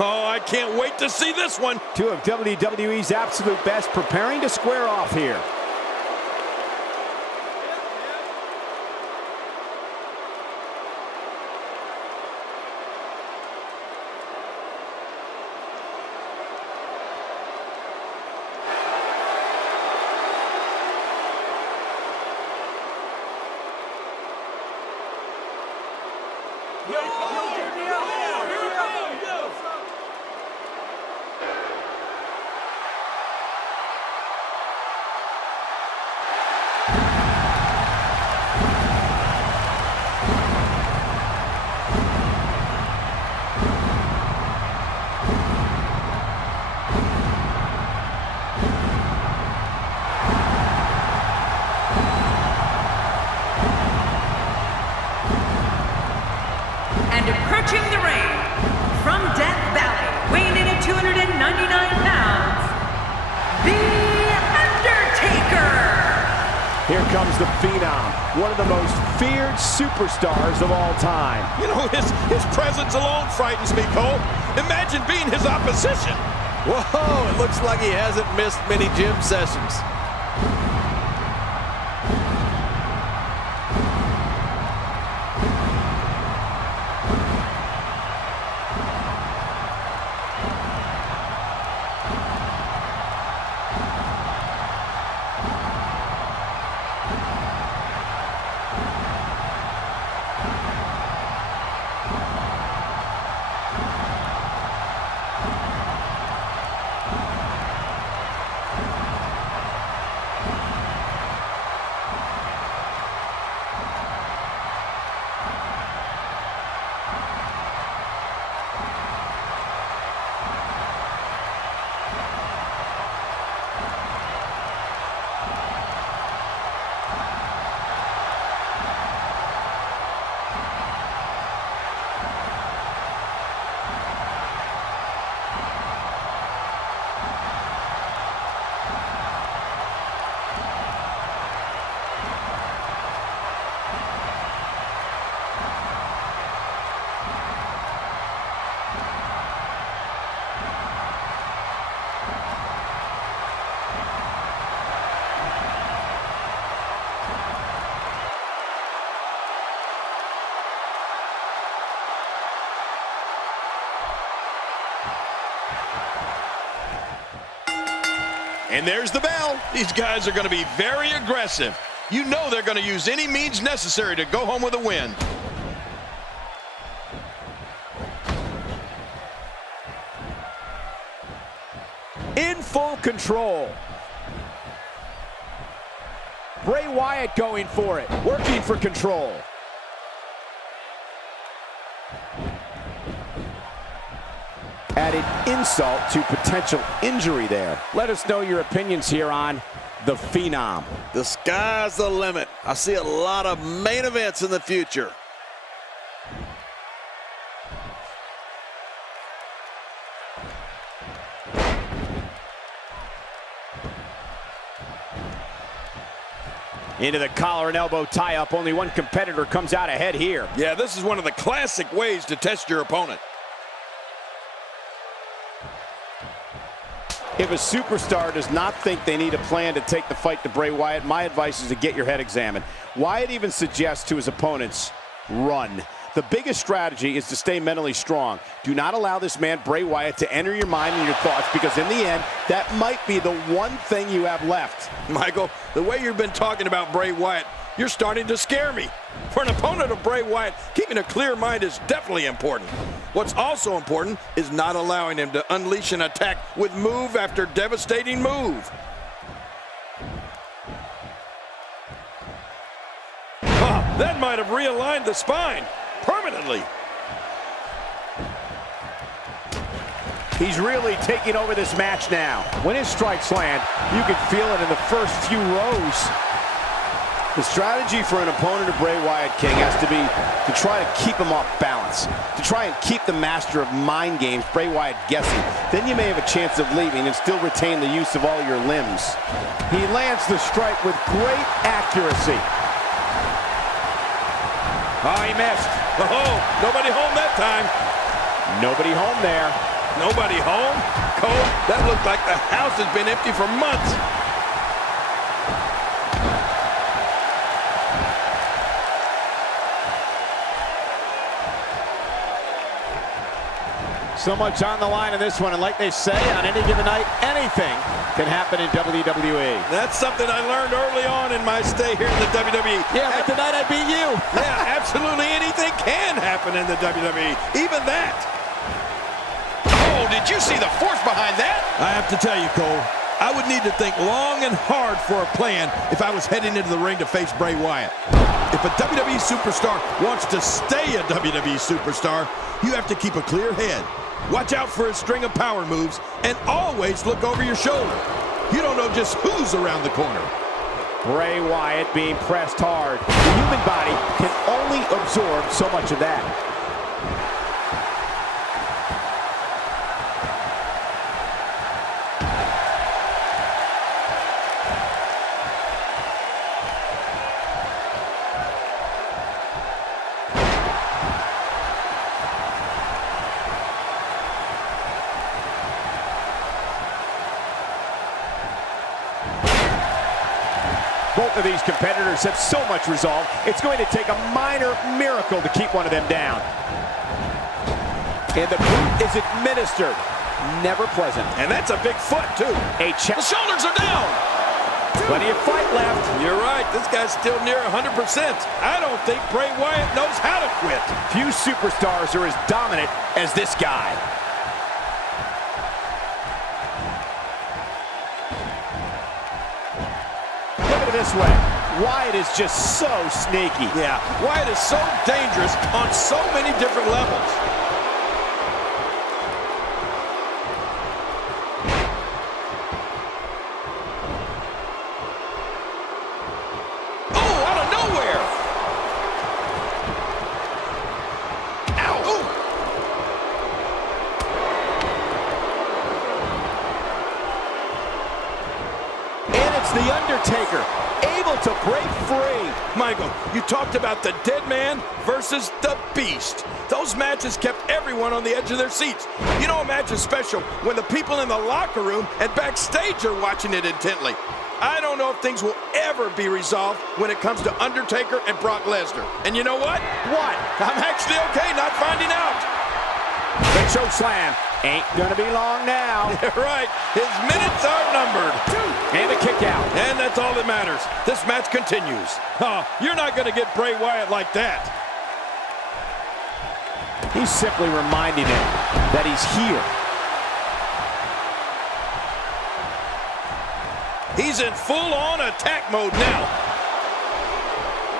Oh, I can't wait to see this one. Two of WWE's absolute best preparing to square off here. Approaching the ring, from Death Valley, weighing in at 299 pounds, The Undertaker! Here comes the Phenom, one of the most feared superstars of all time. You know, his presence alone frightens me, Cole. Imagine being his opposition. Whoa, it looks like he hasn't missed many gym sessions. And there's the bell. These guys are going to be very aggressive. You know they're going to use any means necessary to go home with a win. In full control. Bray Wyatt going for it, working for control. Added insult to potential injury there. Let us know your opinions here on the Phenom. The sky's the limit. I see a lot of main events in the future. Into the collar and elbow tie-up. Only one competitor comes out ahead here. Yeah, this is one of the classic ways to test your opponent. If a superstar does not think they need a plan to take the fight to Bray Wyatt, my advice is to get your head examined. Wyatt even suggests to his opponents, run. The biggest strategy is to stay mentally strong. Do not allow this man, Bray Wyatt, to enter your mind and your thoughts, because in the end, that might be the one thing you have left. Michael, the way you've been talking about Bray Wyatt, you're starting to scare me. For an opponent of Bray Wyatt, keeping a clear mind is definitely important. What's also important is not allowing him to unleash an attack with move after devastating move. That might have realigned the spine permanently. He's really taking over this match now. When his strikes land, you can feel it in the first few rows. The strategy for an opponent of Bray Wyatt, King, has to be to try to keep him off balance, to try and keep the master of mind games, Bray Wyatt, guessing. Then you may have a chance of leaving and still retain the use of all your limbs. He lands the strike with great accuracy. Oh, he missed. Oh, nobody home that time. Nobody home there. Nobody home? Cole, that looked like the house has been empty for months. So much on the line in this one, and like they say, on any given night, anything can happen in WWE. That's something I learned early on in my stay here in the WWE. Yeah, like the night I beat you. Yeah, absolutely anything can happen in the WWE, even that. Oh, did you see the force behind that? I have to tell you, Cole, I would need to think long and hard for a plan if I was heading into the ring to face Bray Wyatt. If a WWE superstar wants to stay a WWE superstar, you have to keep a clear head. Watch out for a string of power moves, and always look over your shoulder. You don't know just who's around the corner. Bray Wyatt being pressed hard. The human body can only absorb so much of that. Both of these competitors have so much resolve, it's going to take a minor miracle to keep one of them down. And the boot is administered. Never pleasant. And that's a big foot, too. The shoulders are down. Plenty of fight left. You're right. This guy's still near 100%. I don't think Bray Wyatt knows how to quit. Few superstars are as dominant as this guy. This way. Wyatt is just so sneaky. Yeah, Wyatt is so dangerous on so many different levels. Oh, out of nowhere! Ow! Ooh. And it's The Undertaker, able to break free. Michael, you talked about the dead man versus the beast. Those matches kept everyone on the edge of their seats. You know a match is special when the people in the locker room and backstage are watching it intently. I don't know if things will ever be resolved when it comes to Undertaker and Brock Lesnar. And you know what? What? I'm actually okay not finding out. The choke slam ain't gonna be long now. You're right. His minutes are numbered. And a kick out. And that's all that matters. This match continues. You're not going to get Bray Wyatt like that. He's simply reminding him that he's here. He's in full-on attack mode now.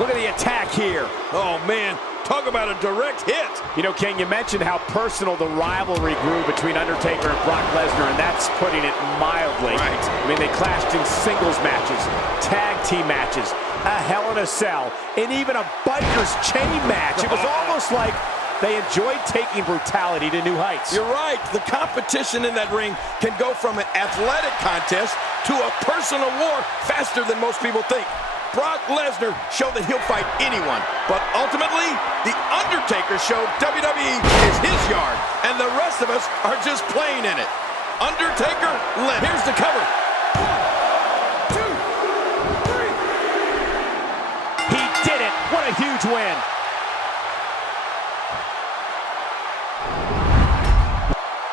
Look at the attack here. Oh, man. Talk about a direct hit. You know, King, you mentioned how personal the rivalry grew between Undertaker and Brock Lesnar, and that's putting it mildly. Right. I mean, they clashed in singles matches, tag team matches, a Hell in a Cell, and even a Biker's Chain match. It was almost like they enjoyed taking brutality to new heights. You're right. The competition in that ring can go from an athletic contest to a personal war faster than most people think. Brock Lesnar showed that he'll fight anyone, but ultimately, The Undertaker showed WWE is his yard, and the rest of us are just playing in it. Undertaker, here's the cover. 1, 2, 3. He did it. What a huge win.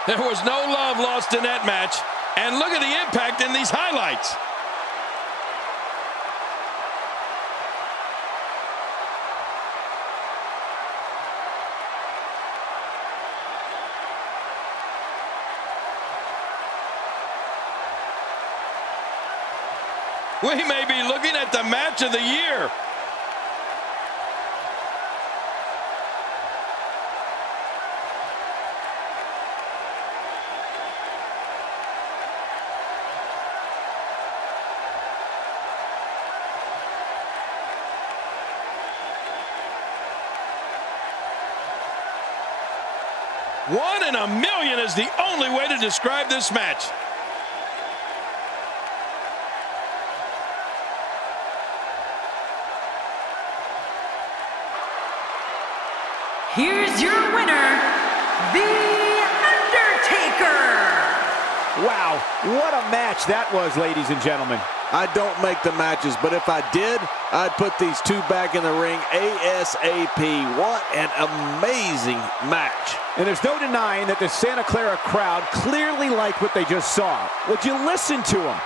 There was no love lost in that match, and look at the impact in these highlights. We may be looking at the match of the year. One in a million is the only way to describe this match. Here's your winner, The Undertaker. what a match that was, ladies and gentlemen. I don't make the matches, but if I did, I'd put these two back in the ring ASAP. What an amazing match. And there's no denying that the Santa Clara crowd clearly liked what they just saw. Would you listen to them?